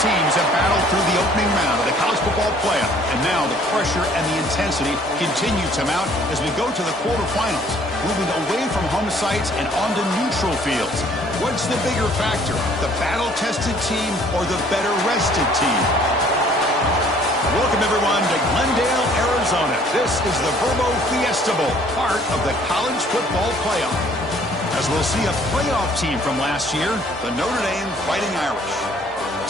teams have battled through the opening round of the college football playoff, and now the pressure and the intensity continue to mount as we go to the quarterfinals, moving away from home sites and onto neutral fields. What's the bigger factor, the battle-tested team or the better-rested team? Welcome, everyone, to Glendale, Arizona. This is the Verbo Fiesta Bowl, part of the college football playoff. As we'll see a playoff team from last year, the Notre Dame Fighting Irish,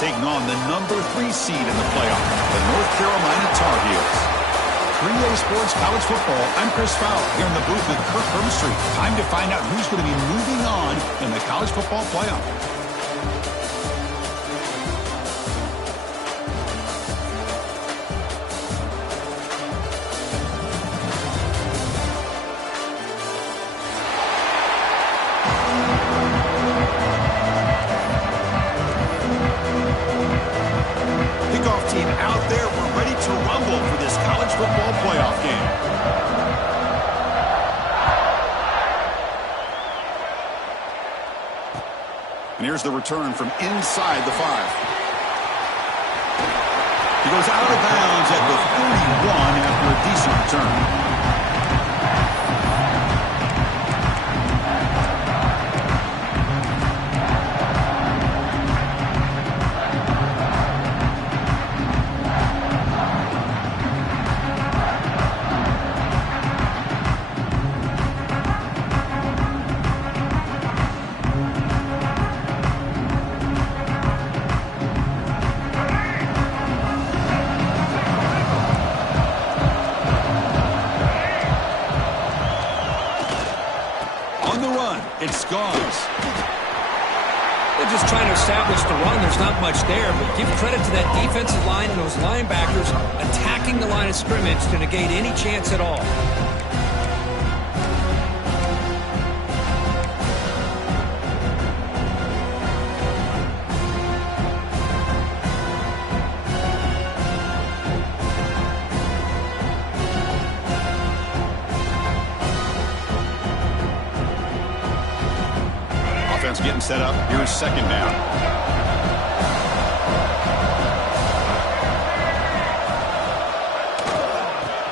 taking on the number 3 seed in the playoff, the North Carolina Tar Heels. 3A Sports College Football, I'm Chris Fowler, here in the booth with Kirk Herbstreit. Time to find out who's going to be moving on in the college football playoff. And here's the return from inside the 5. He goes out of bounds at the 31 after a decent return. It's Goss. They're just trying to establish the run. There's not much there, but give credit to that defensive line and those linebackers attacking the line of scrimmage to negate any chance at all. Getting set up. Here's second down.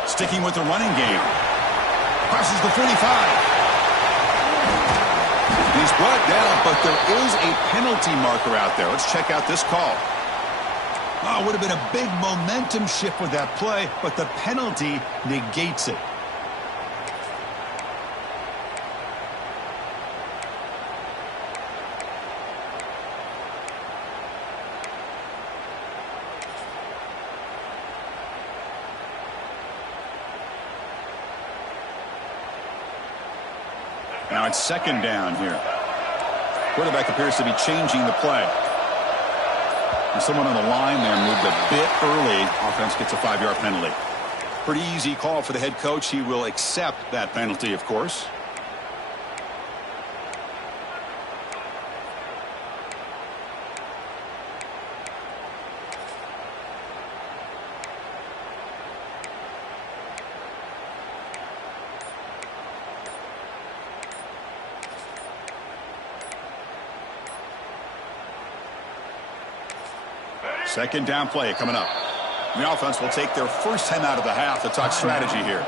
Sticking with the running game. Crosses the 45. He's brought down, but there is a penalty marker out there. Let's check out this call. Oh, would have been a big momentum shift with that play, but the penalty negates it. Now it's second down here. Quarterback appears to be changing the play. And someone on the line there moved a bit early. Offense gets a 5-yard penalty. Pretty easy call for the head coach. He will accept that penalty, of course. Second down play coming up. The offense will take their first time out of the half to talk strategy here.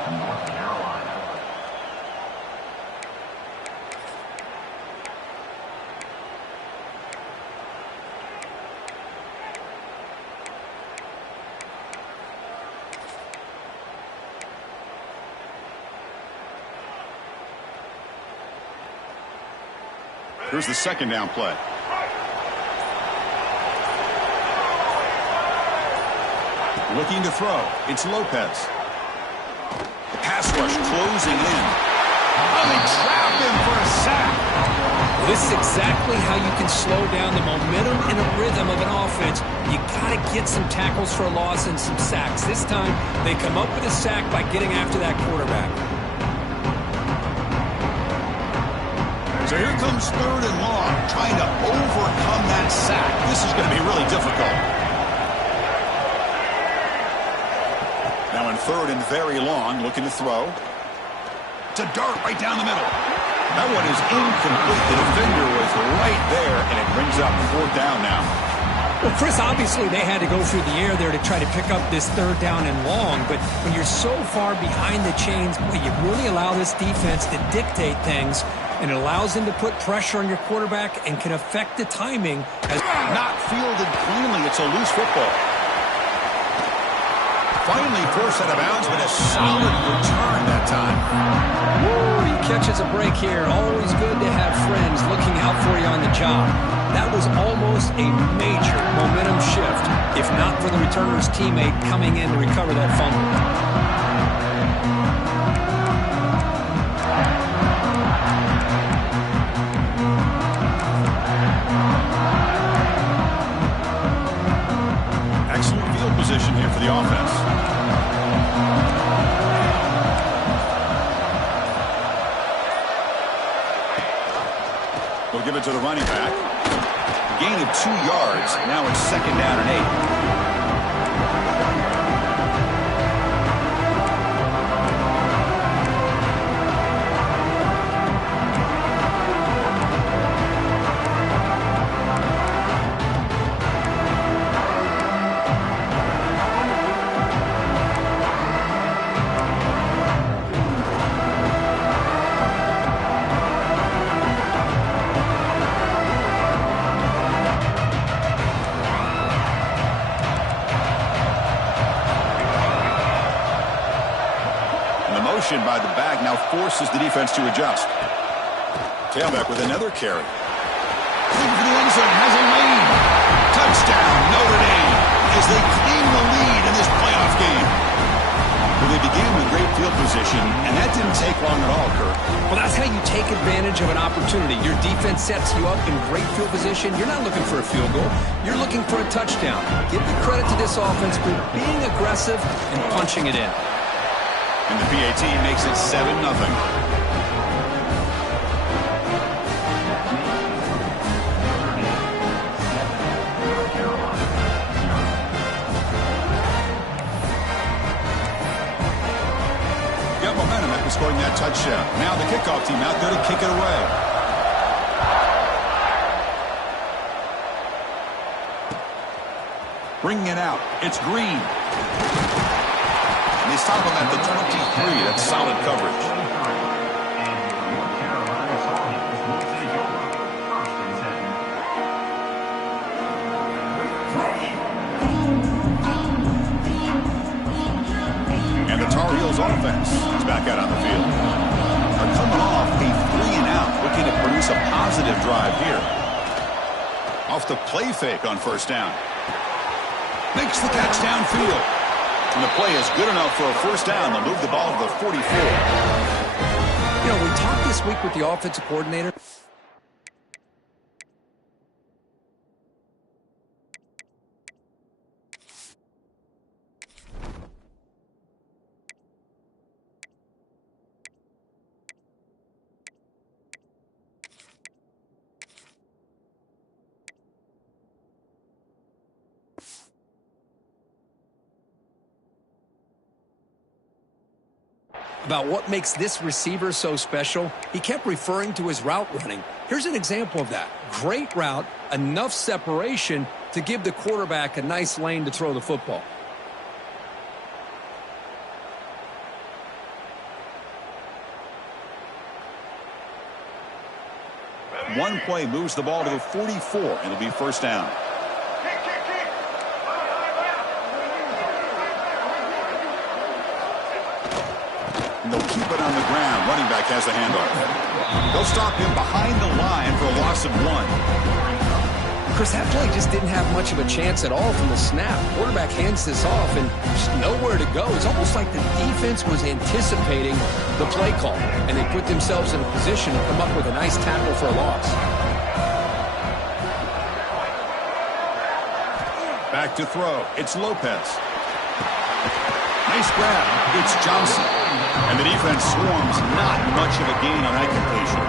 Here's the second down play. Looking to throw. It's Lopez. The pass rush closing in. Oh, they trap him for a sack. This is exactly how you can slow down the momentum and a rhythm of an offense. You got to get some tackles for a loss and some sacks. This time, they come up with a sack by getting after that quarterback. So here comes third and long, trying to overcome that sack. This is going to be really difficult. Now in third and very long, looking to throw. It's a dart right down the middle. That one is incomplete. The defender was right there, and it brings up fourth down now. Well, Chris, obviously they had to go through the air there to try to pick up this third down and long, but when you're so far behind the chains, boy, you really allow this defense to dictate things, and it allows them to put pressure on your quarterback and can affect the timing. Not fielded cleanly. It's a loose football. Finally forced out of bounds, but a solid return that time. Woo, he catches a break here. Always good to have friends looking out for you on the job. That was almost a major momentum shift, if not for the returner's teammate coming in to recover that fumble. Excellent field position here for the offense. They'll give it to the running back. Gain of 2 yards. Now it's 2nd down and 8. By the back now forces the defense to adjust. Tailback with another carry. Looking for the end zone, has a lead. Touchdown, Notre Dame, as they claim the lead in this playoff game. Well, they began with great field position, and that didn't take long at all, Kurt. Well, that's how you take advantage of an opportunity. Your defense sets you up in great field position. You're not looking for a field goal. You're looking for a touchdown. Give the credit to this offense for being aggressive and punching it in. And the PAT makes it 7-0. Got momentum after scoring that touchdown. Now the kickoff team out there to kick it away. Bringing it out. It's Green. They stop him at the 23. That's solid coverage. And the Tar Heels offense is back out on the field. They're coming off a 3-and-out, looking to produce a positive drive here. Off the play fake on 1st down. Makes the catch downfield. And the play is good enough for a 1st down. They'll move the ball to the 44. You know, we talked this week with the offensive coordinator. About what makes this receiver so special. He kept referring to his route running. Here's an example of that. Great route, enough separation to give the quarterback a nice lane to throw the football. One play moves the ball to the 44, and it'll be 1st down. And they'll keep it on the ground. Running back has the handoff. They'll stop him behind the line for a loss of 1. Chris, that play just didn't have much of a chance at all from the snap. Quarterback hands this off and just nowhere to go. It's almost like the defense was anticipating the play call, and they put themselves in a position to come up with a nice tackle for a loss. Back to throw. It's Lopez. Nice grab. It's Johnson. And the defense swarms. Not much of a gain on that completion.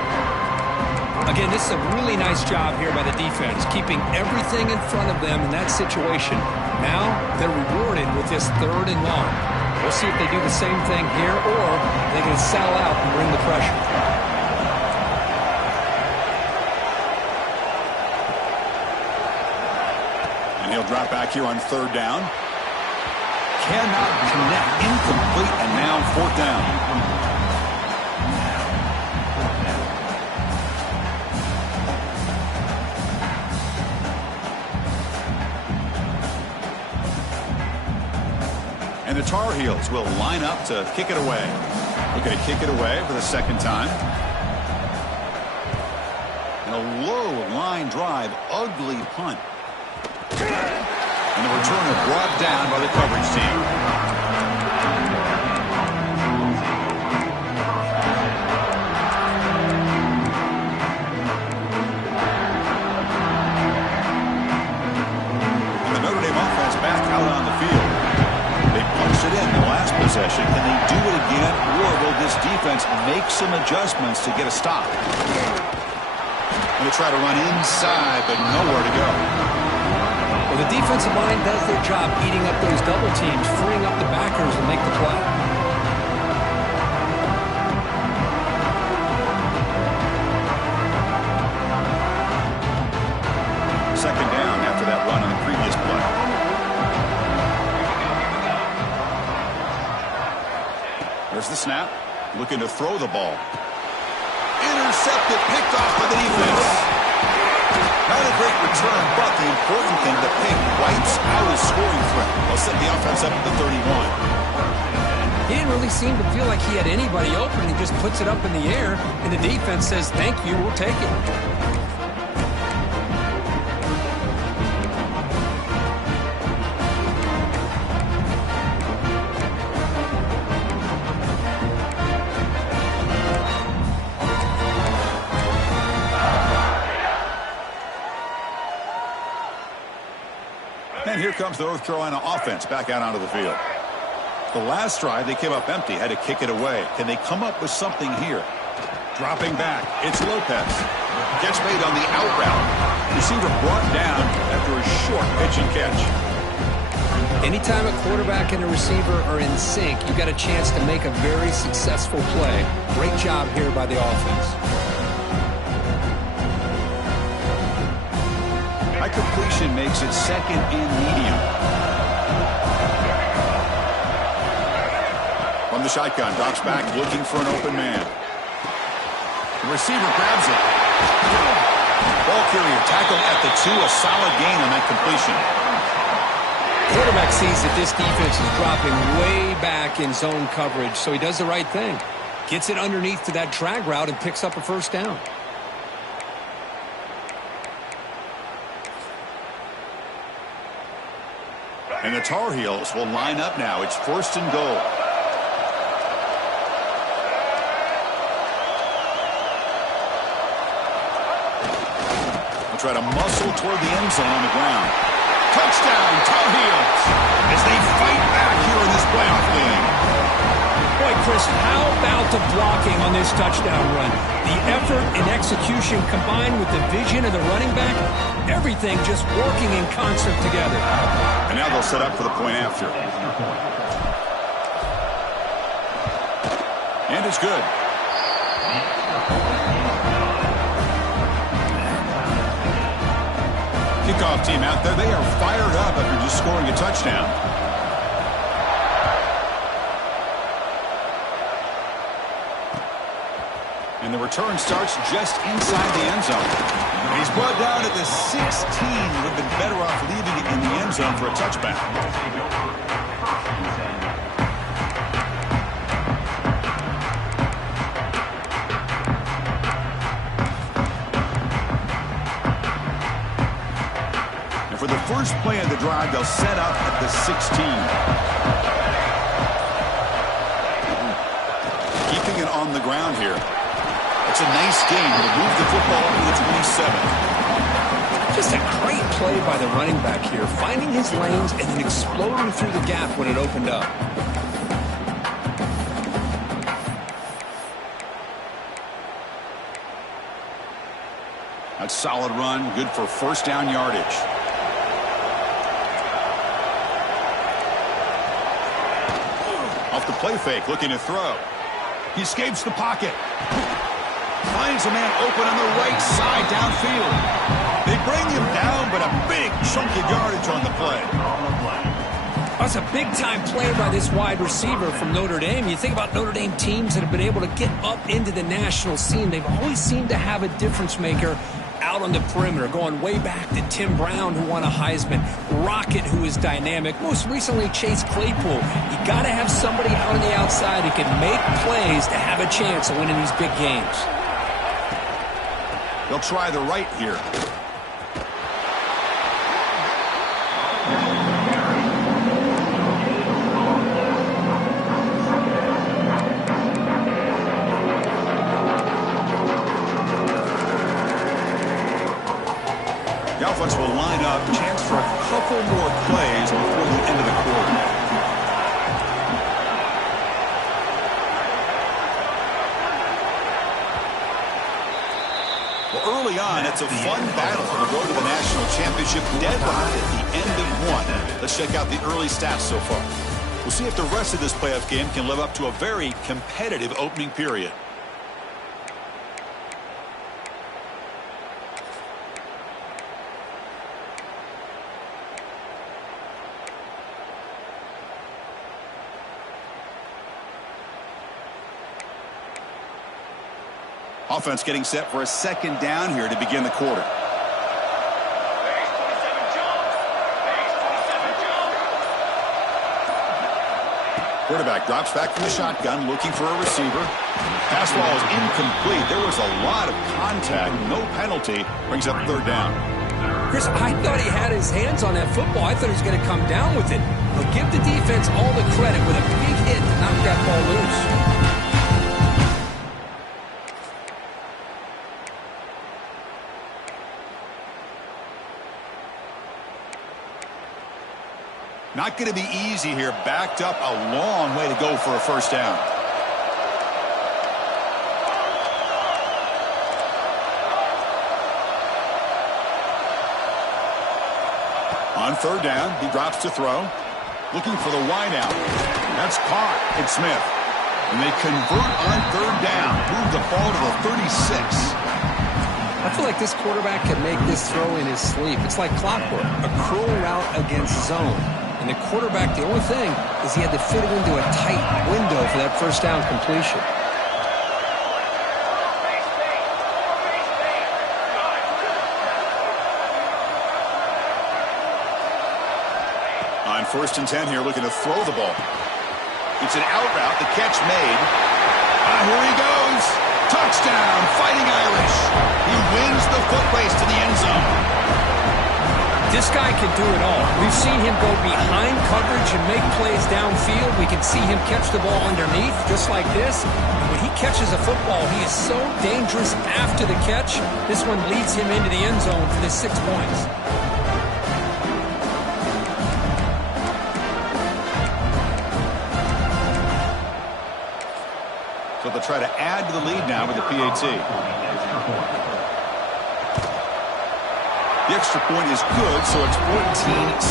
Again, this is a really nice job here by the defense, keeping everything in front of them in that situation. Now they're rewarded with this 3rd and long. We'll see if they do the same thing here, or they're going to settle out and bring the pressure. And He'll drop back here on third down. Cannot connect. Incomplete, and now fourth down. And the Tar Heels will line up to kick it away. We're going to kick it away for the second time. And a low line drive, ugly punt. And the returner brought down by the coverage team. And the Notre Dame offense back out on the field. They punched it in the last possession. Can they do it again, or will this defense make some adjustments to get a stop? And they try to run inside, but nowhere to go. Well, the defensive line does their job eating up those double teams, freeing up the backers and make the play. Second down after that run on the previous play. There's the snap. Looking to throw the ball. Intercepted, picked off by the defense. Not a great return, but the important thing, the pick wipes out his scoring threat. They'll set the offense up at the 31. He didn't really seem to feel like he had anybody open. He just puts it up in the air, and the defense says, thank you, we'll take it. And here comes the North Carolina offense back out onto the field. The last drive, they came up empty, had to kick it away. Can they come up with something here? Dropping back, it's Lopez. Catch made on the out route. Receiver brought down after a short pitch and catch. Anytime a quarterback and a receiver are in sync, you got a chance to make a very successful play. Great job here by the offense. High completion makes it second and medium. From the shotgun, drops back, looking for an open man. The receiver grabs it. Ball carrier tackled at the 2, a solid gain on that completion. Quarterback sees that this defense is dropping way back in zone coverage, so he does the right thing. Gets it underneath to that drag route and picks up a first down. And the Tar Heels will line up now. It's first and goal. They'll try to muscle toward the end zone on the ground. Touchdown, Tar Heels, as they fight back here in this playoff game. Boy, Chris, how about the blocking on this touchdown run? The effort and execution combined with the vision of the running back, everything just working in concert together. And now they'll set up for the point after. And it's good. Kickoff team out there. They are fired up after just scoring a touchdown. And the return starts just inside the end zone. And he's brought down at the 16. Would have been better off leaving it in the end zone for a touchback. And for the first play of the drive, they'll set up at the 16. Keeping it on the ground here. It's a nice game. It'll move the football up to the 27. Just a great play by the running back here, finding his lanes and then exploding through the gap when it opened up. That's a solid run, good for first down yardage. Off the play fake, looking to throw. He escapes the pocket. Finds a man open on the right side downfield. They bring him down, but a big chunk of yardage on the play. That's a big-time play by this wide receiver from Notre Dame. You think about Notre Dame teams that have been able to get up into the national scene. They've always seemed to have a difference maker out on the perimeter, going way back to Tim Brown, who won a Heisman, Rocket, who is dynamic, most recently Chase Claypool. You got to have somebody out on the outside who can make plays to have a chance of winning these big games. They'll try the right here. The offense will line up, chance for a couple more plays before the end of the quarter. Well, early on, it's a fun battle for the road to the national championship. Deadlocked at the end of one. Let's check out the early stats so far. We'll see if the rest of this playoff game can live up to a very competitive opening period. Offense getting set for a second down here to begin the quarter. Quarterback drops back from the shotgun, looking for a receiver. Pass ball is incomplete. There was a lot of contact. No penalty. Brings up third down. Chris, I thought he had his hands on that football. I thought he was going to come down with it. But give the defense all the credit with a big hit to knock that ball loose. Not going to be easy here. Backed up a long way to go for a first down. On third down, he drops to throw. Looking for the wide out. That's caught. It's Smith. And they convert on third down. Move the ball to the 36. I feel like this quarterback can make this throw in his sleep. It's like clockwork, a cruel route against zone. And the quarterback, the only thing is he had to fit it into a tight window for that first down completion. On 1st and 10 here, looking to throw the ball. It's an out route, the catch made. Here he goes. Touchdown, Fighting Irish. He wins the foot race to the end zone. This guy can do it all. We've seen him go behind coverage and make plays downfield. We can see him catch the ball underneath, just like this. When he catches a football, he is so dangerous after the catch. This one leads him into the end zone for the 6 points. So they'll try to add to the lead now with the PAT. The extra point is good, so it's 14-7.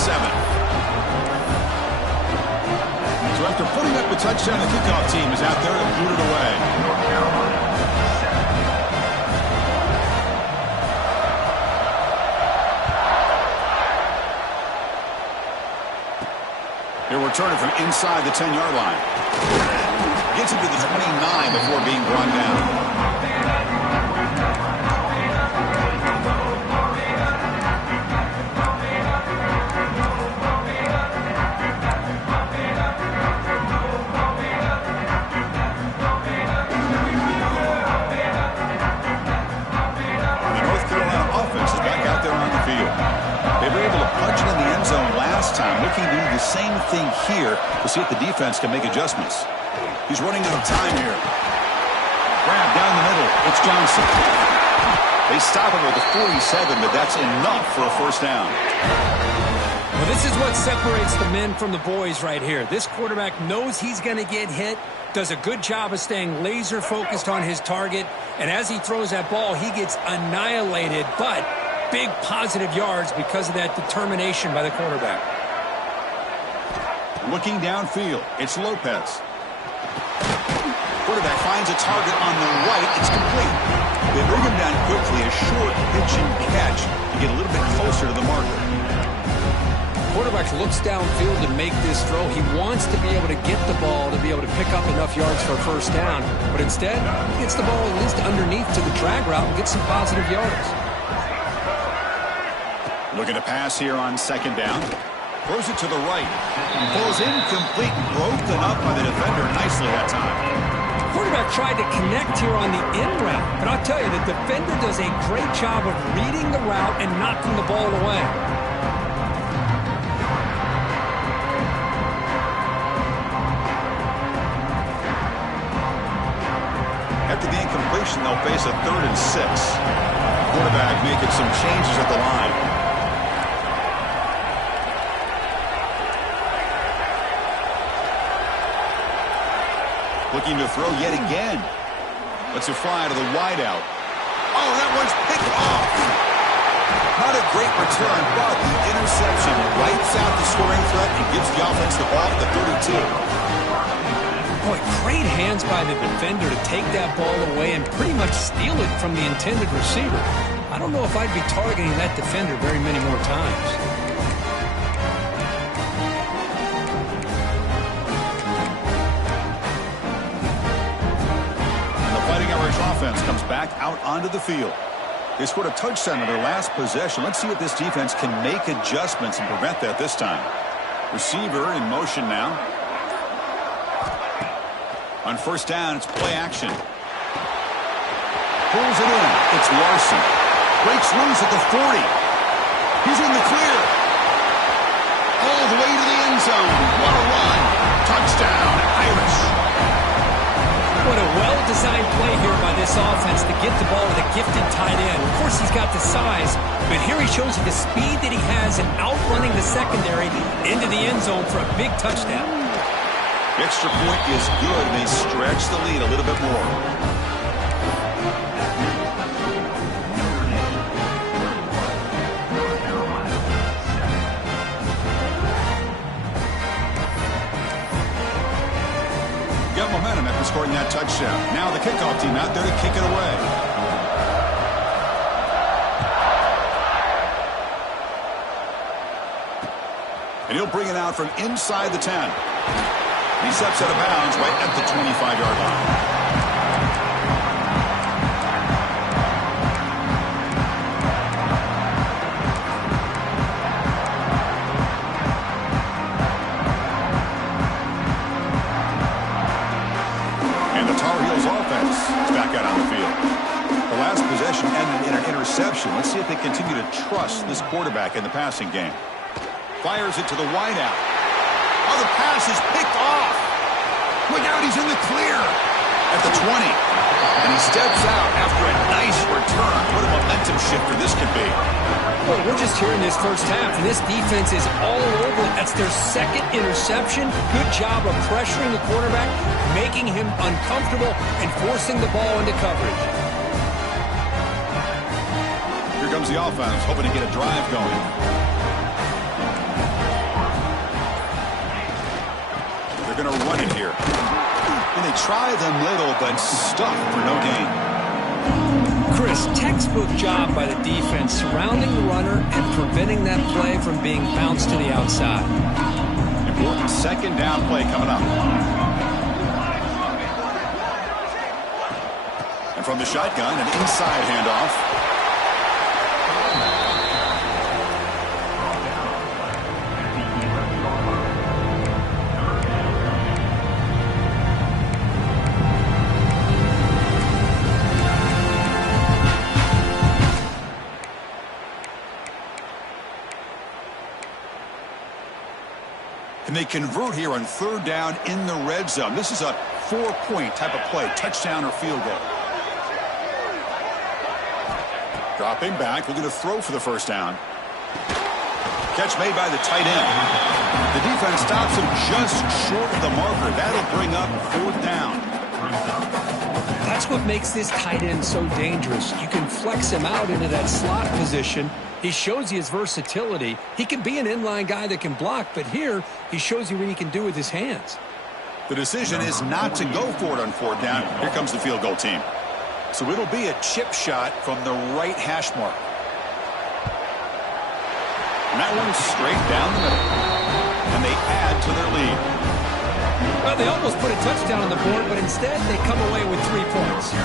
So after putting up a touchdown, the kickoff team is out there to boot it away. He'll return it from inside the 10-yard line. Gets it to the 29 before being brought down. Looking to do the same thing here to see if the defense can make adjustments. He's running out of time here. Grab down the middle. It's Johnson. They stop him with the 47, but that's enough for a first down. Well, this is what separates the men from the boys right here. This quarterback knows he's going to get hit, does a good job of staying laser focused on his target, and as he throws that ball, he gets annihilated, but big positive yards because of that determination by the quarterback. Looking downfield, it's Lopez. Quarterback finds a target on the right. It's complete. They bring him down quickly, a short pitch and catch to get a little bit closer to the marker. Quarterback looks downfield to make this throw. He wants to be able to get the ball to be able to pick up enough yards for a first down. But instead, he gets the ball at least underneath to the drag route and gets some positive yards. Looking to pass here on second down. Throws it to the right. Falls incomplete, broken up by the defender nicely that time. Quarterback tried to connect here on the in route. But I'll tell you, the defender does a great job of reading the route and knocking the ball away. After the incompletion, they'll face a 3rd and 6. Quarterback making some changes at the line. Looking to throw yet again. Lets it fly to the wideout. Oh, that one's picked off. Not a great return, but the interception wipes out the scoring threat and gives the offense the ball at the 32. Boy, great hands by the defender to take that ball away and pretty much steal it from the intended receiver. I don't know if I'd be targeting that defender very many more times. And the Fighting Irish offense comes back out onto the field. They scored a touchdown in their last possession. Let's see if this defense can make adjustments and prevent that this time. Receiver in motion now. On first down, it's play action. Pulls it in. It's Larson. Breaks loose at the 40. He's in the clear. All the way to the end zone. What a run. Touchdown, Irish. What a well-designed play here by this offense to get the ball to the gifted tight end. Of course, he's got the size, but here he shows you the speed that he has in outrunning the secondary into the end zone for a big touchdown. The extra point is good, and they stretch the lead a little bit more. Got momentum after scoring that touchdown. Now the kickoff team out there to kick it away. And he'll bring it out from inside the 10. He steps out of bounds right at the 25-yard line. And the Tar Heels offense is back out on the field. The last possession ended in an interception. Let's see if they continue to trust this quarterback in the passing game. Fires it to the wideout. Oh, the pass is picked off. Look out, he's in the clear at the 20. And he steps out after a nice return. What a momentum shifter this could be. Well, we're just here in this first half, and this defense is all over. That's their 2nd interception. Good job of pressuring the quarterback, making him uncomfortable, and forcing the ball into coverage. Here comes the offense, hoping to get a drive going. They're going to run it here. And they try the middle, but stuck for no gain. Chris, textbook job by the defense surrounding the runner and preventing that play from being bounced to the outside. Important second down play coming up. And from the shotgun, an inside handoff. And they convert here on third down in the red zone. This is a 4-point type of play, touchdown or field goal. Dropping back, looking to throw for the first down. Catch made by the tight end. The defense stops him just short of the marker. That'll bring up fourth down. That's what makes this tight end so dangerous. You can flex him out into that slot position. He shows you his versatility. He can be an inline guy that can block, but here he shows you what he can do with his hands. The decision is not to go for it on fourth down. Here comes the field goal team. So it'll be a chip shot from the right hash mark. And that one's straight down the middle. And they add to their lead. Well, they almost put a touchdown on the board, but instead they come away with 3 points.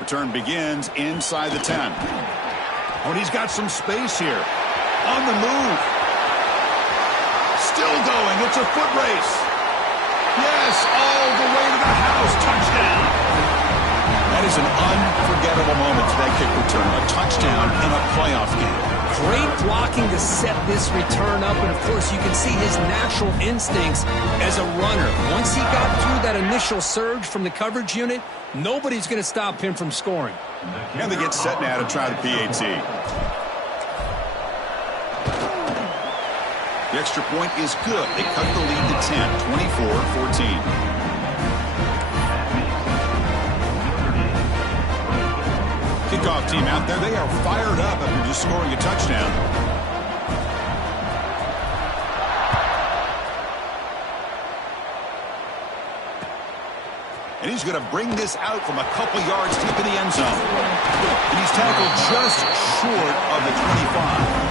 Return begins inside the 10. Oh, and he's got some space here. On the move. Still going. It's a foot race. Yes, all the way to the house. Touchdown. That is an unforgettable moment for that kick return. A touchdown in a playoff game. Great blocking to set this return up, and of course you can see his natural instincts as a runner. Once he got through that initial surge from the coverage unit, nobody's going to stop him from scoring. And they get set now to try the PAT. The extra point is good. They cut the lead to 10, 24-14. Kickoff team out there, they are fired up after just scoring a touchdown. And he's going to bring this out from a couple yards deep in the end zone. And he's tackled just short of the 25.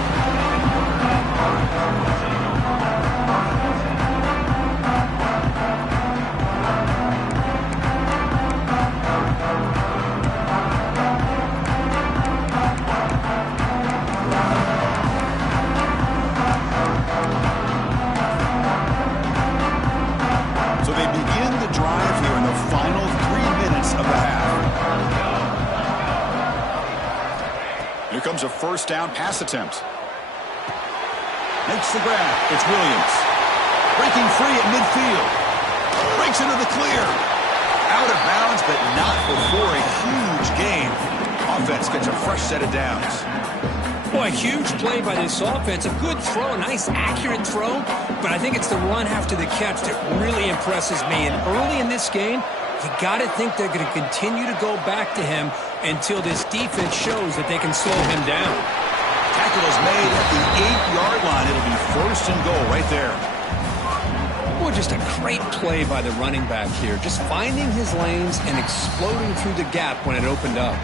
So they begin the drive here in the final 3 minutes of the half. Here comes a first down pass attempt. Makes the grab. It's Williams. Breaking free at midfield. Breaks into the clear. Out of bounds, but not before a huge gain. Offense gets a fresh set of downs. Boy, huge play by this offense. A good throw, a nice accurate throw. But I think it's the run after the catch that really impresses me. And early in this game, you got to think they're going to continue to go back to him until this defense shows that they can slow him down. Tackle is made at the 8-yard line. It'll be first and goal right there. Boy, just a great play by the running back here. Just finding his lanes and exploding through the gap when it opened up.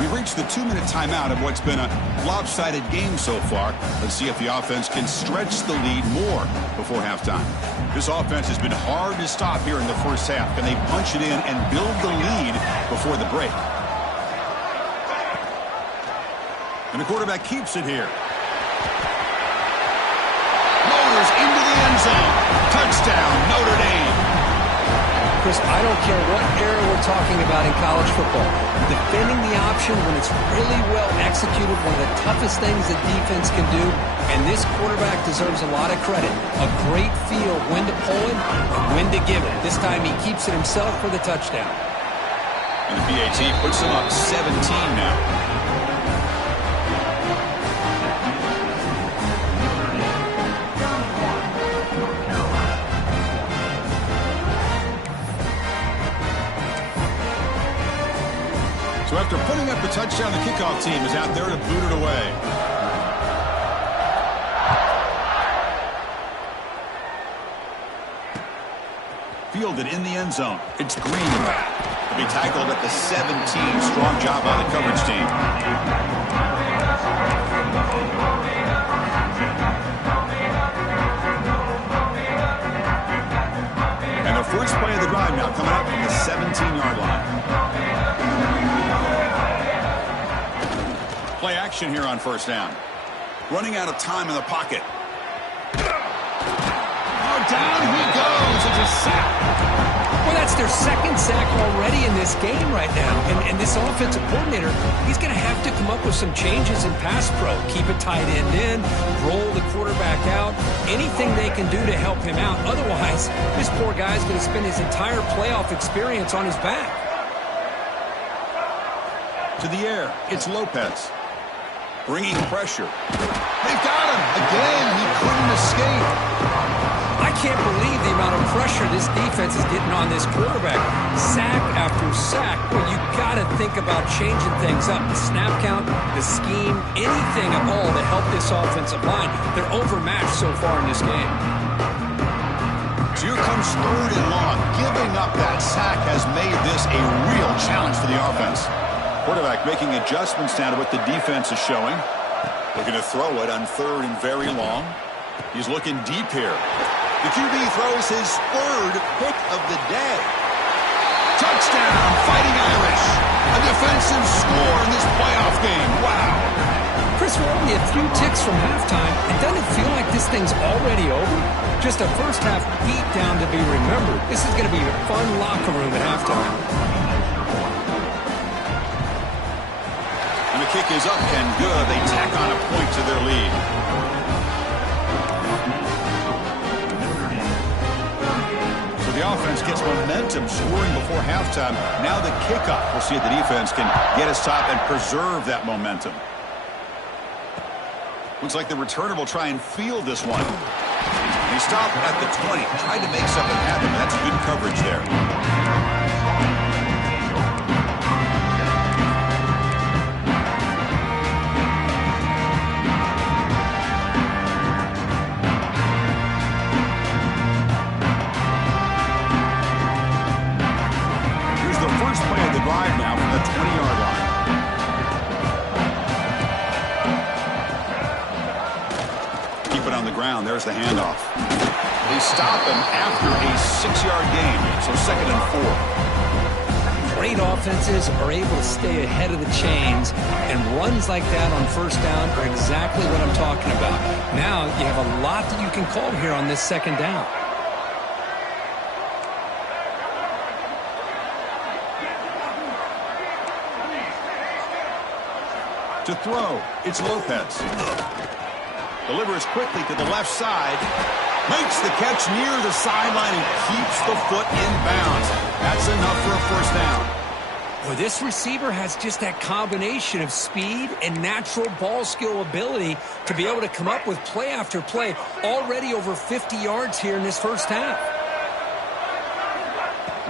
We've reached the 2-minute timeout of what's been a lopsided game so far. Let's see if the offense can stretch the lead more before halftime. This offense has been hard to stop here in the first half. Can they punch it in and build the lead before the break? And the quarterback keeps it here. Motors into the end zone. Touchdown, Notre Dame. Chris, I don't care what era we're talking about in college football. Defending the option when it's really well executed, one of the toughest things that defense can do, and this quarterback deserves a lot of credit. A great feel when to pull it and when to give it. This time he keeps it himself for the touchdown. And the PAT puts them up 17 now. So after putting up the touchdown, the kickoff team is out there to boot it away. Fielded in the end zone. It's Green. To be tackled at the 17. Strong job by the coverage team. And the first play of the drive now coming up from the 17-yard line. Play action here on first down. Running out of time in the pocket. Oh, down he goes. It's a sack. Well, that's their second sack already in this game right now. And this offensive coordinator, he's going to have to come up with some changes in pass pro. Keep a tight end in, roll the quarterback out, anything they can do to help him out. Otherwise, this poor guy's going to spend his entire playoff experience on his back. To the air, it's Lopez. Bringing pressure. They've got him. Again, he couldn't escape. I can't believe the amount of pressure this defense is getting on this quarterback. Sack after sack. Well, you got to think about changing things up. The snap count, the scheme, anything at all to help this offensive line. They're overmatched so far in this game. So here comes 3rd and long. Giving up that sack has made this a real challenge for the offense. Quarterback making adjustments now to what the defense is showing. Looking to throw it on 3rd and very long. He's looking deep here. The QB throws his 3rd pick of the day. Touchdown, Fighting Irish. A defensive score in this playoff game. Wow. Chris, we're only a few ticks from halftime, and doesn't it feel like this thing's already over? Just a first-half beatdown to be remembered. This is going to be a fun locker room at halftime. And the kick is up and good. They tack on a point to their lead. So the offense gets momentum scoring before halftime. Now the kickoff. We'll see if the defense can get a stop and preserve that momentum. Looks like the returner will try and field this one. He stopped at the 20. Tried to make something happen. That's good coverage there. Here's the first play of the drive now from the 20-yard line. On the ground. There's the handoff. They stop him after a 6-yard gain. So 2nd and 4. Great offenses are able to stay ahead of the chains, and runs like that on 1st down are exactly what I'm talking about. Now you have a lot that you can call here on this 2nd down. To throw, it's Lopez. Delivers quickly to the left side. Makes the catch near the sideline and keeps the foot in bounds. That's enough for a 1st down. Boy, this receiver has just that combination of speed and natural ball skill ability to be able to come up with play after play. Already over 50 yards here in this 1st half.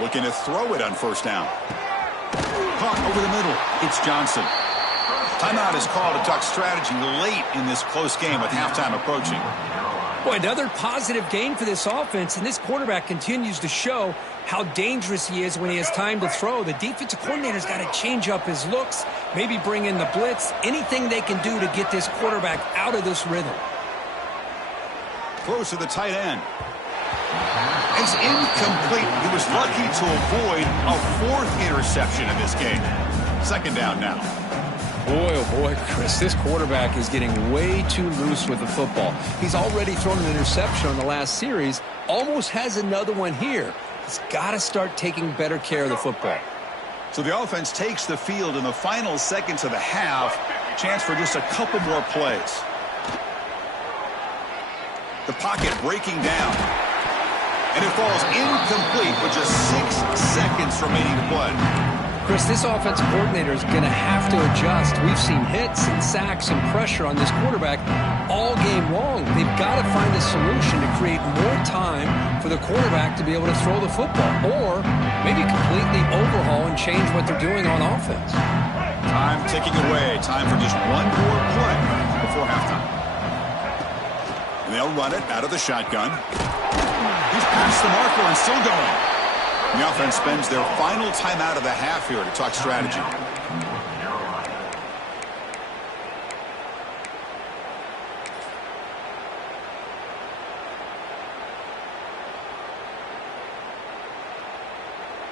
Looking to throw it on 1st down. Caught over the middle. It's Johnson. Timeout is called to talk strategy late in this close game with halftime approaching. Boy, another positive gain for this offense, and this quarterback continues to show how dangerous he is when he has time to throw. The defensive coordinator's got to change up his looks, maybe bring in the blitz, anything they can do to get this quarterback out of this rhythm. Close to the tight end. It's incomplete. He was lucky to avoid a 4th interception in this game. 2nd down now. Boy, oh boy, Chris, this quarterback is getting way too loose with the football. He's already thrown an interception on the last series, almost has another one here. He's got to start taking better care of the football. So the offense takes the field in the final seconds of the half. Chance for just a couple more plays. The pocket breaking down. And it falls incomplete with just 6 seconds remaining to play. Chris, this offensive coordinator is going to have to adjust. We've seen hits and sacks and pressure on this quarterback all game long. They've got to find a solution to create more time for the quarterback to be able to throw the football, or maybe completely overhaul and change what they're doing on offense. Time ticking away. Time for just one more play before halftime. And they'll run it out of the shotgun. He's past the marker and still going. The offense spends their final timeout of the half here to talk strategy.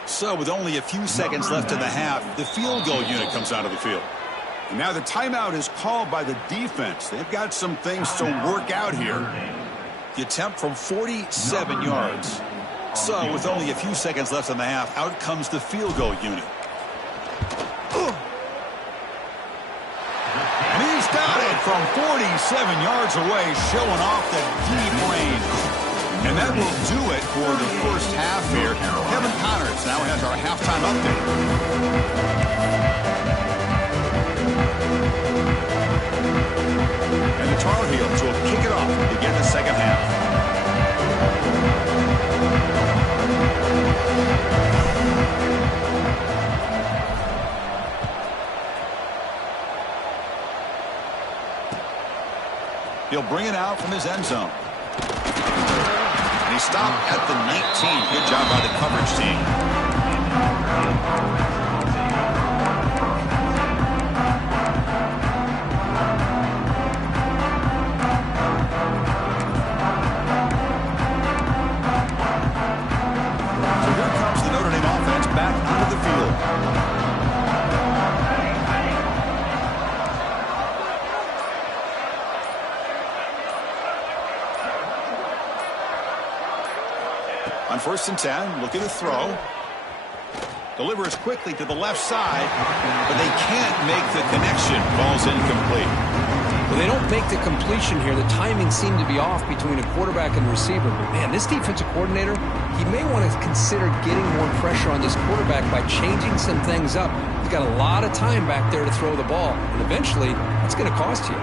So with only a few seconds left in the half, the field goal unit comes out of the field. And now the timeout is called by the defense. They've got some things to work out here. The attempt from 47 yards. So, with only a few seconds left in the half, out comes the field goal unit. And he's got it from 47 yards away, showing off the deep range. And that will do it for the first half here. Kevin Connors now has our halftime update. And the Tar Heels will kick it off to begin the second half. He'll bring it out from his end zone. And he stopped at the 19. Good job by the coverage team. On 1st and 10, looking to throw. Delivers quickly to the left side, but they can't make the connection. Ball's incomplete. Well, they don't make the completion here. The timing seemed to be off between a quarterback and the receiver. But, man, this defensive coordinator, he may want to consider getting more pressure on this quarterback by changing some things up. He's got a lot of time back there to throw the ball, and eventually that's going to cost you.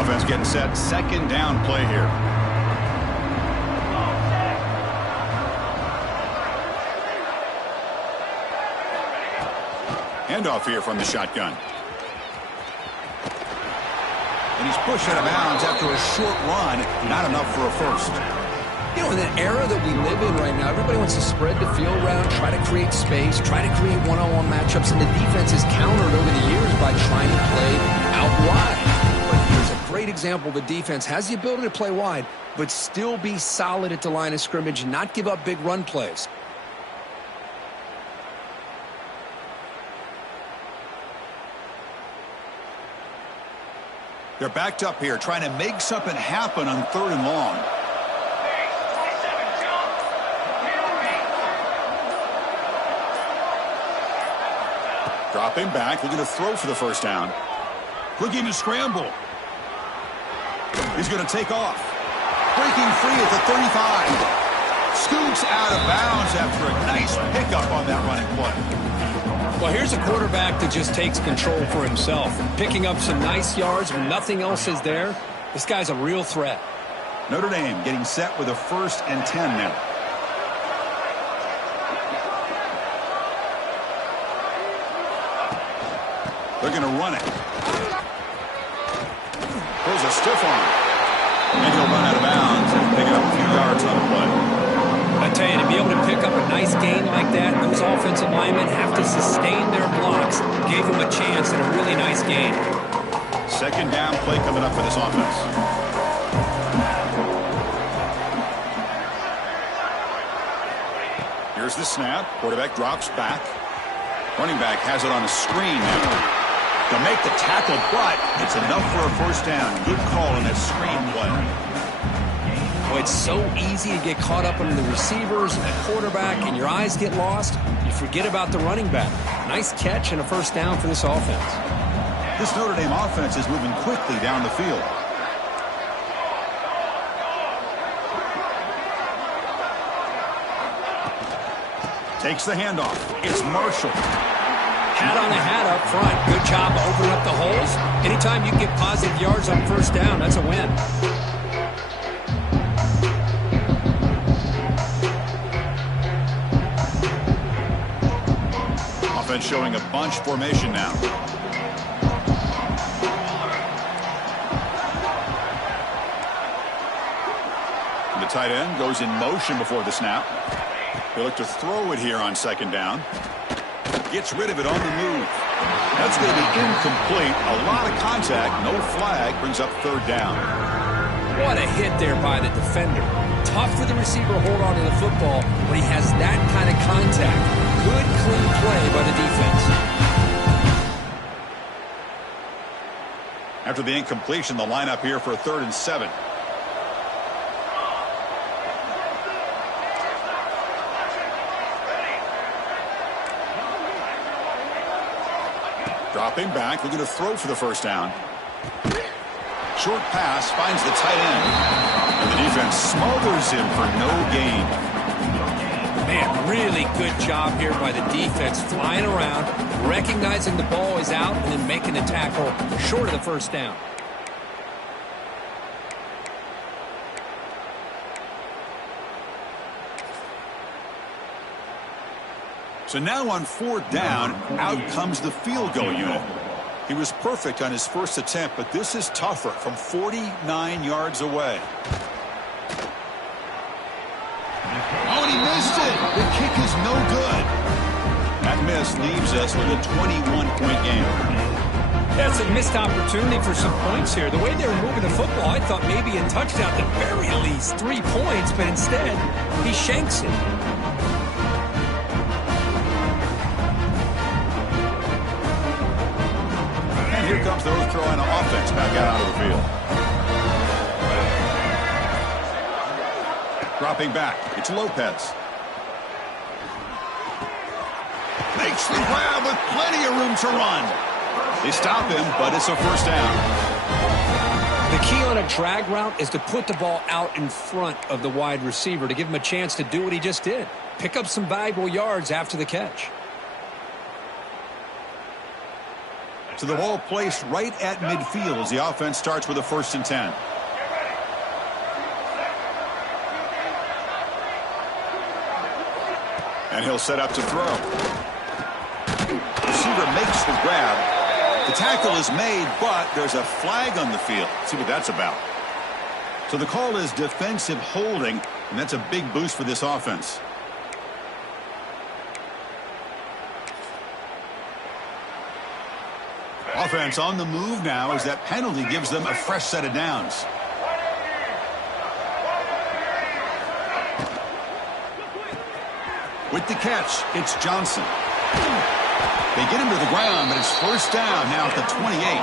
Offense getting set. 2nd down play here. Handoff here from the shotgun. And he's pushed out of bounds after a short run. Not enough for a first. You know, in the era that we live in right now, everybody wants to spread the field around, try to create space, try to create one-on-one matchups, and the defense is countered over the years by trying to play out wide. But here's a great example. The defense has the ability to play wide, but still be solid at the line of scrimmage and not give up big run plays. They're backed up here, trying to make something happen on 3rd and long. Dropping back, looking to throw for the first down. Looking to scramble. He's going to take off. Breaking free at the 35. Scoots out of bounds after a nice pickup on that running play. Well, here's a quarterback that just takes control for himself. Picking up some nice yards when nothing else is there. This guy's a real threat. Notre Dame getting set with a 1st and 10 now. They're going to run it. Throws a stiff arm. And he'll run out of bounds and pick up a few yards on the play. I tell you, to be able to pick up a nice gain like that, those offensive linemen have to sustain their blocks. Gave him a chance at a really nice gain. 2nd down play coming up for this offense. Here's the snap. Quarterback drops back. Running back has it on a screen now. They'll make the tackle, but it's enough for a first down. Good call on that screen play. Oh, it's so easy to get caught up under the receivers and the quarterback, and your eyes get lost. You forget about the running back. Nice catch and a first down for this offense. This Notre Dame offense is moving quickly down the field. Takes the handoff. It's Marshall. Hat on the hat up front. Good job opening up the holes. Anytime you get positive yards on first down, that's a win. Offense showing a bunch formation now. And the tight end goes in motion before the snap. They look to throw it here on 2nd down. Gets rid of it on the move. That's going to be incomplete. A lot of contact. No flag. Brings up 3rd down. What a hit there by the defender. Tough for the receiver to hold on to the football when he has that kind of contact. Good, clean play by the defense. After the incompletion, the lineup here for 3rd and 7. Dropping back, looking to throw for the first down. Short pass finds the tight end. And the defense smothers him for no gain. Man, really good job here by the defense, flying around, recognizing the ball is out, and then making the tackle short of the first down. So now on 4th down, out comes the field goal unit. He was perfect on his first attempt, but this is tougher from 49 yards away. Oh, and he missed it. The kick is no good. That miss leaves us with a 21-point game. That's a missed opportunity for some points here. The way they were moving the football, I thought maybe a touchdown, at the very least 3 points, but instead, he shanks it. And here comes the North Carolina offense back out onto the field. Dropping back, it's Lopez. Makes the grab with plenty of room to run. They stop him, but it's a first down. The key on a drag route is to put the ball out in front of the wide receiver to give him a chance to do what he just did. Pick up some valuable yards after the catch. So the ball placed right at midfield as the offense starts with a 1st and 10. And he'll set up to throw. Receiver makes the grab. The tackle is made, but there's a flag on the field. Let's see what that's about. So the call is defensive holding, and that's a big boost for this offense. Offense on the move now as that penalty gives them a fresh set of downs. With the catch, it's Johnson. They get him to the ground, but it's first down now at the 28.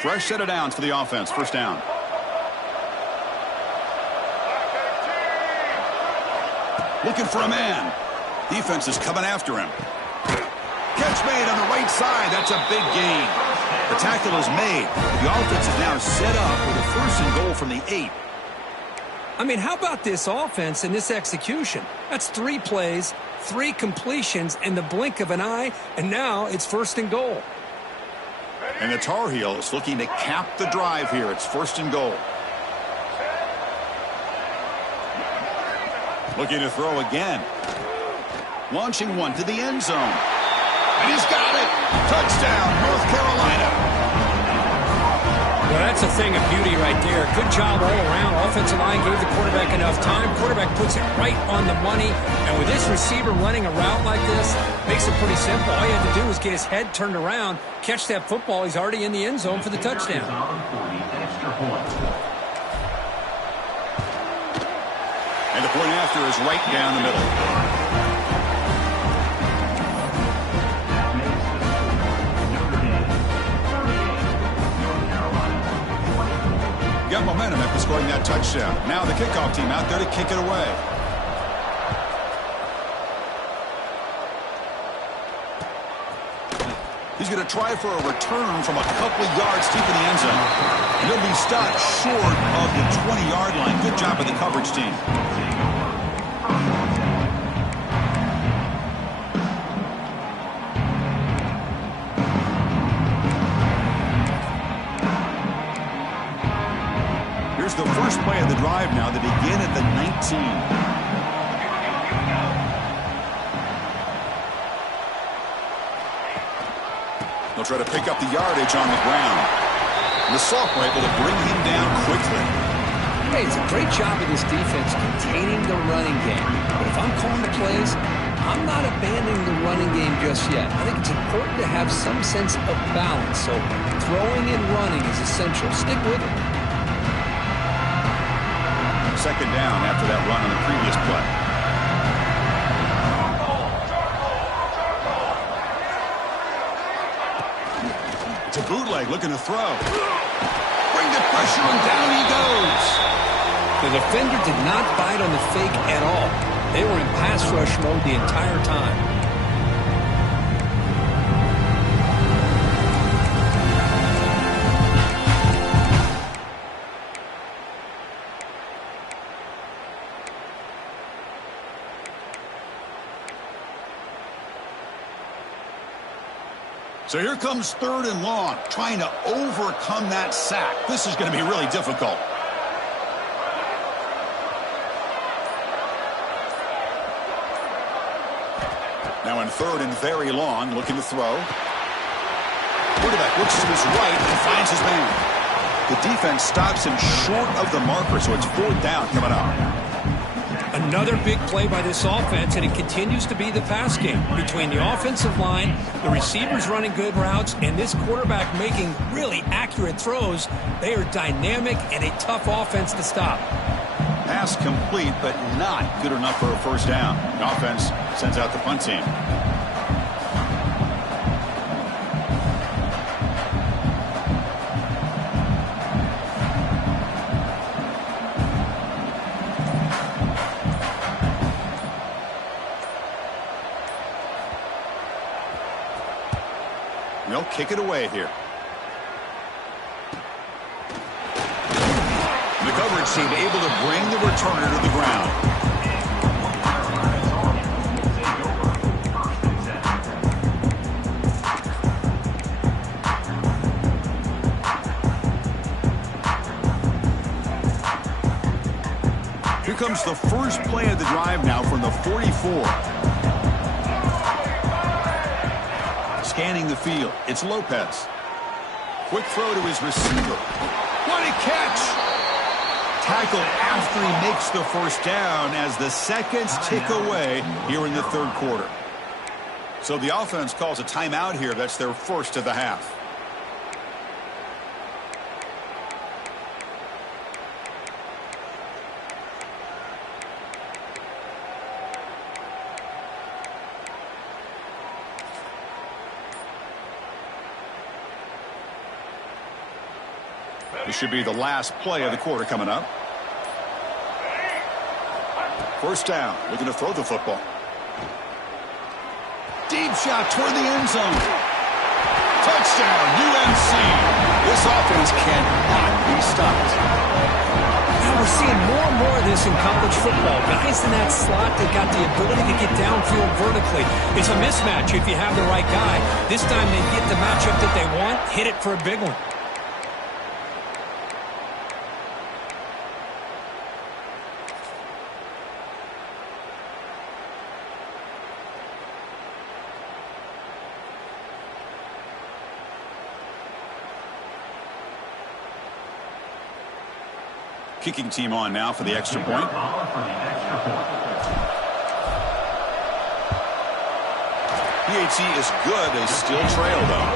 Fresh set of downs for the offense. First down. Looking for a man. Defense is coming after him. Catch made on the right side. That's a big gain. The tackle is made. The offense is now set up with a 1st and goal from the 8. I mean, how about this offense and this execution? That's 3 plays, 3 completions in the blink of an eye, and now it's 1st and goal. And the Tar Heels looking to cap the drive here. It's 1st and goal. Looking to throw again. Launching one to the end zone. And he's got it. Touchdown, North Carolina. Well, that's a thing of beauty right there. Good job all around. Offensive line gave the quarterback enough time. Quarterback puts it right on the money. And with this receiver running a route like this, makes it pretty simple. All you have to do is get his head turned around, catch that football. He's already in the end zone for the touchdown. And the point after is right down the middle. Got momentum after scoring that touchdown. Now the kickoff team out there to kick it away. He's going to try for a return from a couple of yards deep in the end zone. And he'll be stopped short of the 20-yard line. Good job by the coverage team. Here's the first play of the drive now. They begin at the 19. They'll try to pick up the yardage on the ground. And the sophomore able to bring him down quickly. Hey, it's a great job of this defense containing the running game. But if I'm calling the plays, I'm not abandoning the running game just yet. I think it's important to have some sense of balance. So throwing and running is essential. Stick with it. Second down after that run on the previous play. It's a bootleg looking to throw. Bring the pressure and down he goes. The defender did not bite on the fake at all. They were in pass rush mode the entire time. So here comes 3rd and long, trying to overcome that sack. This is going to be really difficult. Now in third and very long, looking to throw. Quarterback looks to his right and finds his man. The defense stops him short of the marker, so it's fourth down coming up. Another big play by this offense, and it continues to be the pass game. Between the offensive line, the receivers running good routes, and this quarterback making really accurate throws, they are dynamic and a tough offense to stop. Pass complete, but not good enough for a first down. The offense sends out the punt team. They'll kick it away here. The coverage team able to bring the returner to the ground. Here comes the first play of the drive now from the 44. Scanning the field, it's Lopez. Quick throw to his receiver. What a catch! Tackle after he makes the first down as the seconds tick away here in the third quarter. So the offense calls a timeout here. That's their first of the half. This should be the last play of the quarter coming up. First down, looking to throw the football. Deep shot toward the end zone. Touchdown, UNC. This offense cannot be stopped. Now we're seeing more and more of this in college football. Guys in that slot that got the ability to get downfield vertically. It's a mismatch if you have the right guy. This time they get the matchup that they want, hit it for a big one. Kicking team on now for the extra point. PAT is good. They still trail, though.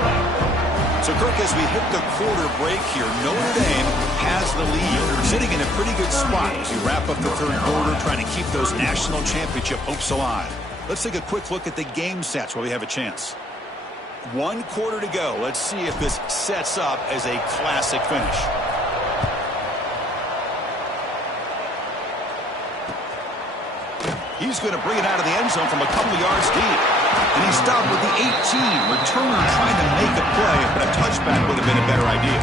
So, Kirk, as we hit the quarter break here, Notre Dame has the lead. They're sitting in a pretty good spot as we wrap up the third quarter, trying to keep those national championship hopes alive. Let's take a quick look at the game sets while we have a chance. 1 quarter to go. Let's see if this sets up as a classic finish. He's going to bring it out of the end zone from a couple yards deep. And he stopped with the 18. Returner trying to make a play, but a touchback would have been a better idea.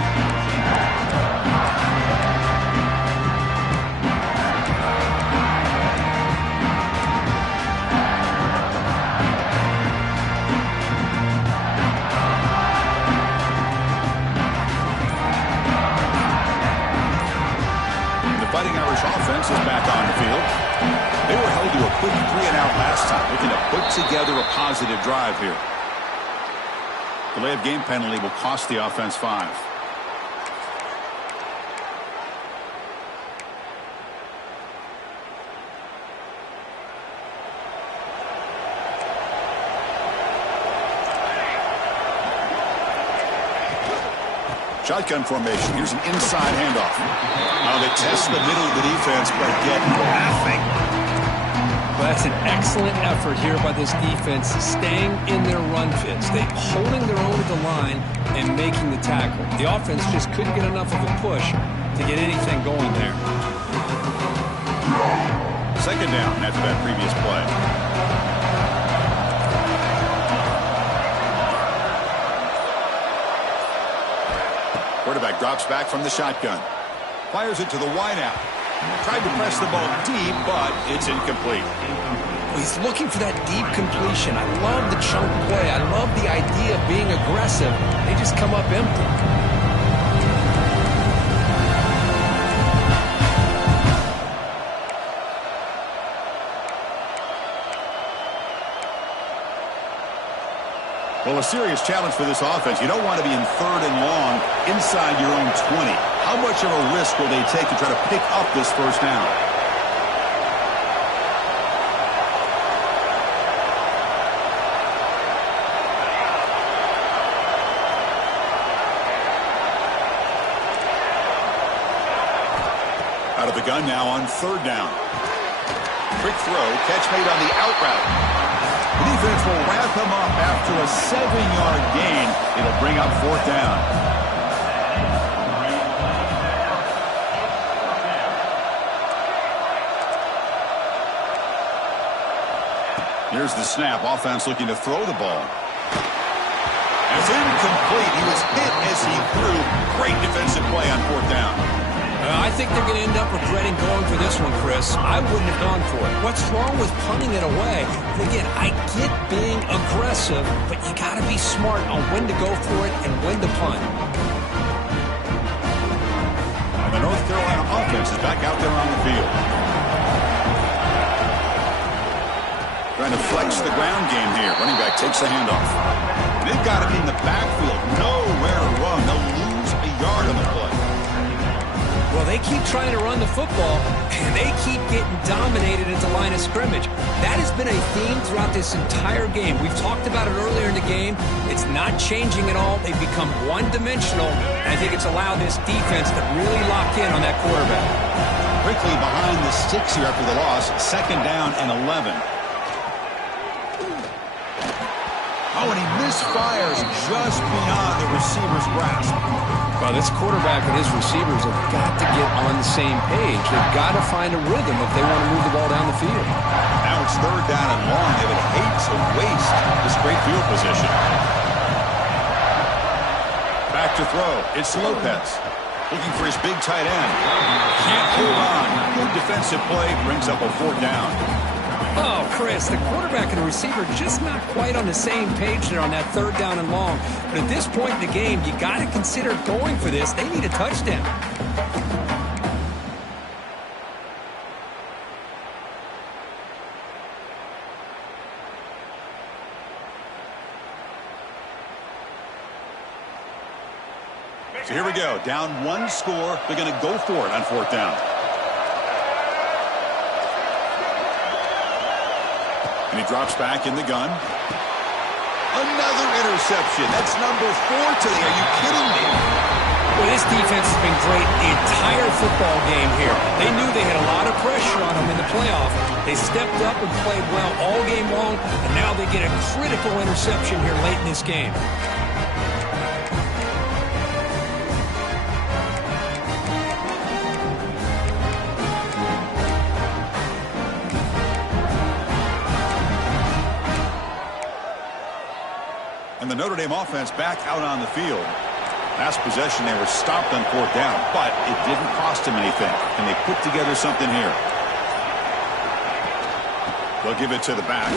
The Fighting Irish offense is back on the field. They were held to a quick 3-and-out last time, looking to put together a positive drive here. Delay of game penalty will cost the offense 5. Shotgun formation. Here's an inside handoff. Now they test the middle of the defense, but get nothing. Well, that's an excellent effort here by this defense, staying in their run fits. They holding their own at the line and making the tackle. The offense just couldn't get enough of a push to get anything going there. Second down after that previous play. Quarterback drops back from the shotgun. Fires it to the wideout. Tried to press the ball deep, but it's incomplete. He's looking for that deep completion. I love the chunk play. I love the idea of being aggressive. They just come up empty. Well, a serious challenge for this offense. You don't want to be in 3rd and long inside your own 20. How much of a risk will they take to try to pick up this first down? Out of the gun now on 3rd down. Quick throw, catch made on the out route. The defense will wrap him up after a 7-yard gain. It'll bring up 4th down. Here's the snap. Offense looking to throw the ball. It's incomplete. He was hit as he threw. Great defensive play on 4th down. I think they're going to end up regretting going for this one, Chris. I wouldn't have gone for it. What's wrong with punting it away? And again, I get being aggressive, but you got to be smart on when to go for it and when to punt. And the North Carolina offense is back out there on the field. Trying to flex the ground game here. Running back takes the handoff. They've got him in the backfield. Nowhere to run. They'll lose a yard on the play. Well, they keep trying to run the football, and they keep getting dominated at the line of scrimmage. That has been a theme throughout this entire game. We've talked about it earlier in the game. It's not changing at all. They've become one-dimensional, and I think it's allowed this defense to really lock in on that quarterback. Quickly behind the sticks here after the loss. 2nd down and 11. Oh, and he misfires just beyond the receiver's grasp. Well, this quarterback and his receivers have got to get on the same page. They've got to find a rhythm if they want to move the ball down the field. Now it's 3rd down and long. They would hate to waste this great field position. Back to throw. It's Lopez. Looking for his big tight end. Can't hold on. Good defensive play. Brings up a 4th down. Oh, Chris, the quarterback and the receiver just not quite on the same page there on that 3rd down and long. But at this point in the game, you got to consider going for this. They need a touchdown. So here we go. Down 1 score. They're going to go for it on 4th down. And he drops back in the gun. Another interception. That's number 4 today. Are you kidding me? Well, this defense has been great the entire football game here. They knew they had a lot of pressure on them in the playoff. They stepped up and played well all game long, and now they get a critical interception here late in this game. And the Notre Dame offense back out on the field. Last possession, they were stopped on 4th down, but it didn't cost them anything. And they put together something here. They'll give it to the back.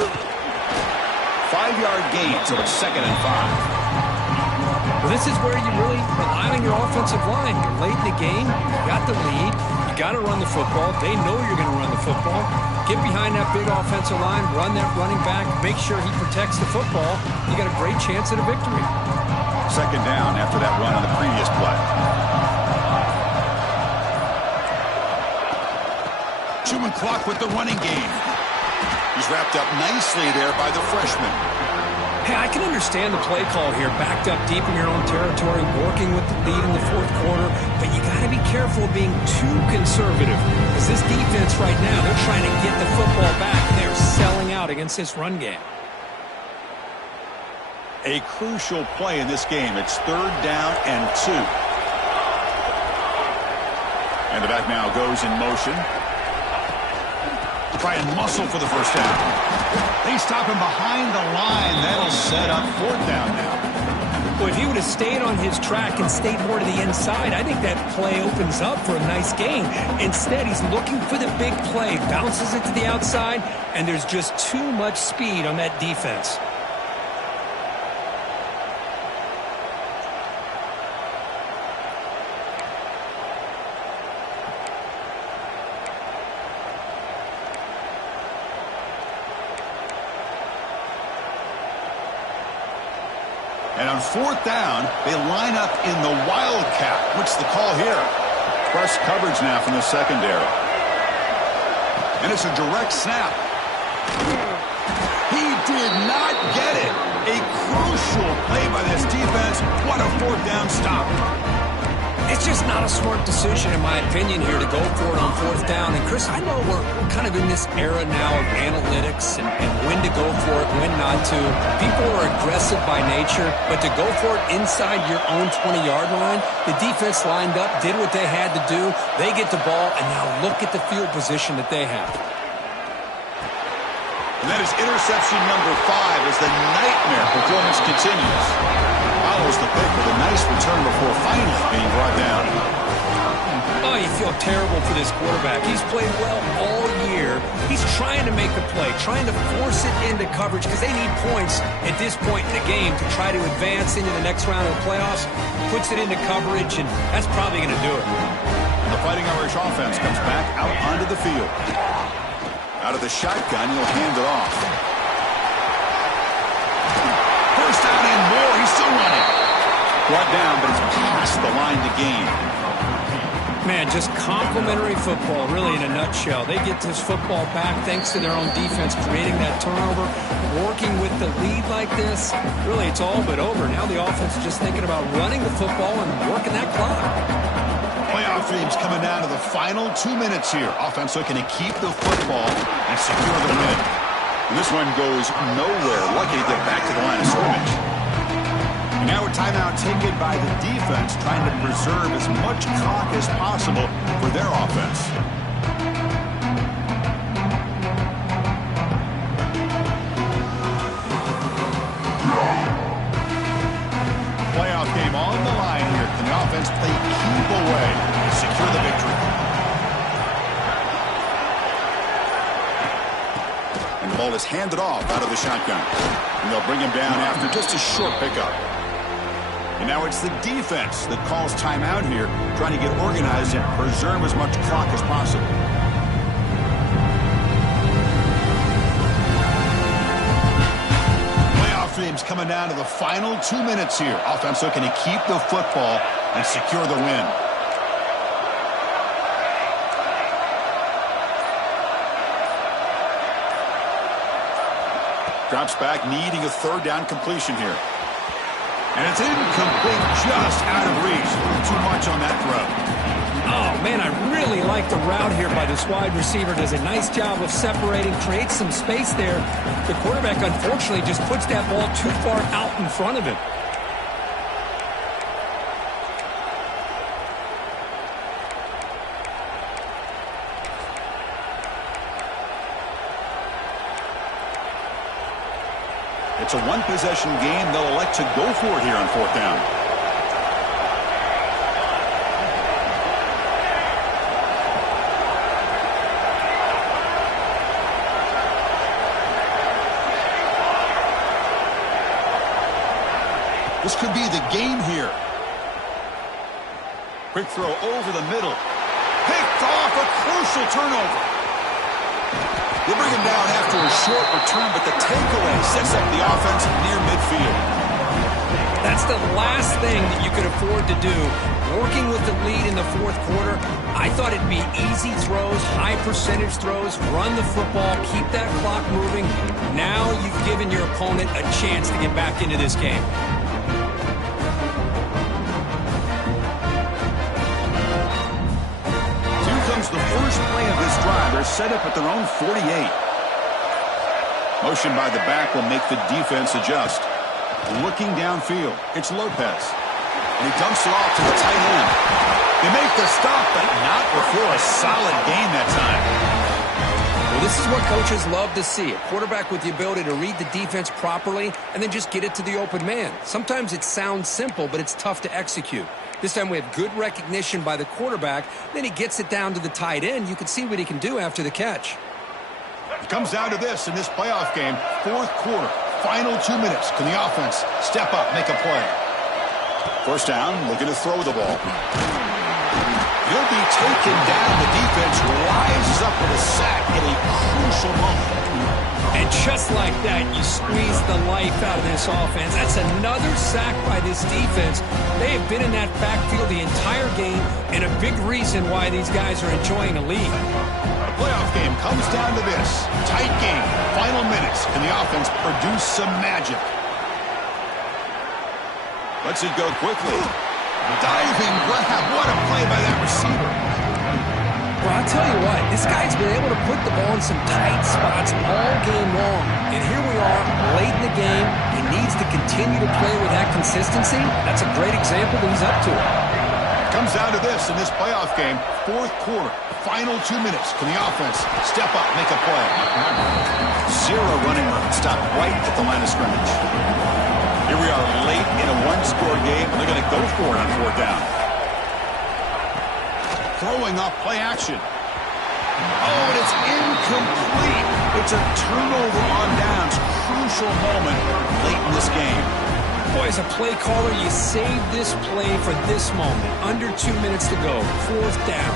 5-yard gain, so it's 2nd and 5. Well, this is where you really rely on your offensive line. You're late in the game. You got the lead. You got to run the football. They know you're going to run the football. Get behind that big offensive line, run that running back, make sure he protects the football. You got a great chance at a victory. 2nd down after that run on the previous play. Chewing clock with the running game. He's wrapped up nicely there by the freshman. Hey, I can understand the play call here, backed up deep in your own territory, working with the lead in the 4th quarter, but you got to be careful of being too conservative, because this defense right now, they're trying to get the football back, and they're selling out against this run game. A crucial play in this game. It's 3rd down and 2. And the back now goes in motion. Try and muscle for the first down. They stop him behind the line. That'll set up 4th down now. Well, if he would have stayed on his track and stayed more to the inside, I think that play opens up for a nice gain. Instead, he's looking for the big play, bounces it to the outside, and there's just too much speed on that defense. And on fourth down, they line up in the wildcat. What's the call here? Press coverage now from the secondary. And it's a direct snap. He did not get it. A crucial play by this defense. What a fourth down stop. It's just not a smart decision, in my opinion, here to go for it on fourth down. And, Chris, I know we're kind of in this era now of analytics and when to go for it, when not to. People are aggressive by nature, but to go for it inside your own 20-yard line, the defense lined up, did what they had to do. They get the ball, and now look at the field position that they have. And that is interception number 5 as the nightmare performance continues. Follows the pick with a nice return before finally being brought down. Oh, you feel terrible for this quarterback. He's played well all year. He's trying to make a play, trying to force it into coverage because they need points at this point in the game to try to advance into the next round of the playoffs. Puts it into coverage, and that's probably going to do it. And the Fighting Irish offense comes back out onto the field. Out of the shotgun, he'll hand it off. First down and more. He's still running. Brought down, but it's past the line to gain. Man, just complimentary football, really, in a nutshell. They get this football back thanks to their own defense, creating that turnover, working with the lead like this. Really, it's all but over. Now the offense is just thinking about running the football and working that clock. Playoff dreams coming down to the final 2 minutes here. Offense looking to keep the football and secure the win. And this one goes nowhere. Lucky to get back to the line of scrimmage. And now a timeout taken by the defense, trying to preserve as much clock as possible for their offense. Playoff game on the line here. Can the offense play keep away and secure the victory? And the ball is handed off out of the shotgun. And they'll bring him down after just a short pickup. And now it's the defense that calls timeout here, trying to get organized and preserve as much clock as possible. Playoff dreams coming down to the final 2 minutes here. Offense looking to keep the football and secure the win. Drops back, needing a third down completion here. And it's incomplete, just out of reach. Too much on that throw. Oh, man, I really like the route here by this wide receiver. Does a nice job of separating, creates some space there. The quarterback, unfortunately, just puts that ball too far out in front of him. It's a one-possession game. They'll elect to go for it here on fourth down. This could be the game here. Quick throw over the middle. Picked off, a crucial turnover. They bring him down after a short return, but the takeaway sets up the offense near midfield. That's the last thing that you could afford to do. Working with the lead in the fourth quarter, I thought it'd be easy throws, high percentage throws, run the football, keep that clock moving. Now you've given your opponent a chance to get back into this game. The first play of this drive. They're set up at their own 48. Motion by the back will make the defense adjust. Looking downfield, it's Lopez. And he dumps it off to the tight end. They make the stop, but not before a solid gain that time. Well, this is what coaches love to see. A quarterback with the ability to read the defense properly and then just get it to the open man. Sometimes it sounds simple, but it's tough to execute. This time we have good recognition by the quarterback. Then he gets it down to the tight end. You can see what he can do after the catch. It comes down to this in this playoff game. Fourth quarter, final 2 minutes. Can the offense step up, make a play? First down, looking to throw the ball. He'll be taken down. The defense rises up with a sack at a crucial moment. And just like that, you squeeze the life out of this offense. That's another sack by this defense. They have been in that backfield the entire game, and a big reason why these guys are enjoying a lead. The playoff game comes down to this. Tight game, final minutes. Can the offense produce some magic? Lets it go quickly. Diving grab. What a play by that receiver. Well, I'll tell you what, this guy's been able to put the ball in some tight spots all game long. And here we are, late in the game. He needs to continue to play with that consistency. That's a great example that he's up to it. Comes down to this in this playoff game. Fourth quarter, final 2 minutes. Can the offense step up, make a play? Zero running room. Stop right at the line of scrimmage. Here we are late in a one-score game, and they're going to go for it on fourth down. Throwing off play action. Oh, and it's incomplete. It's a turnover on downs. Crucial moment late in this game. Boy, as a play caller, you save this play for this moment. Under 2 minutes to go. Fourth down.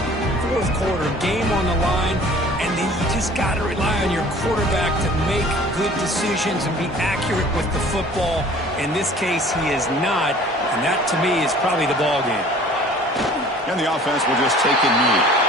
Fourth quarter. Game on the line. And then you just got to rely on your quarterback to make good decisions and be accurate with the football. In this case, he is not. And that, to me, is probably the ball game. And the offense will just take a knee.